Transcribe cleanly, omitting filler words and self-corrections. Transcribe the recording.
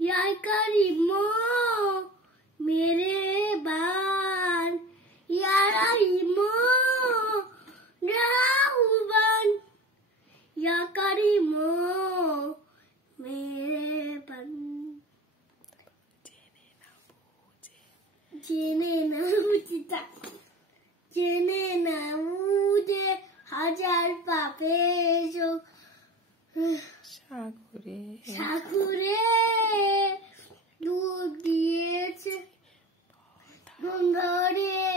या करीमो मेरे बान या रहीमो राहुबान या करीमो मेरे बन জেনে না বুঝে হাজার পাপের সাগরে ডুব দিয়েছে গঙ্গারে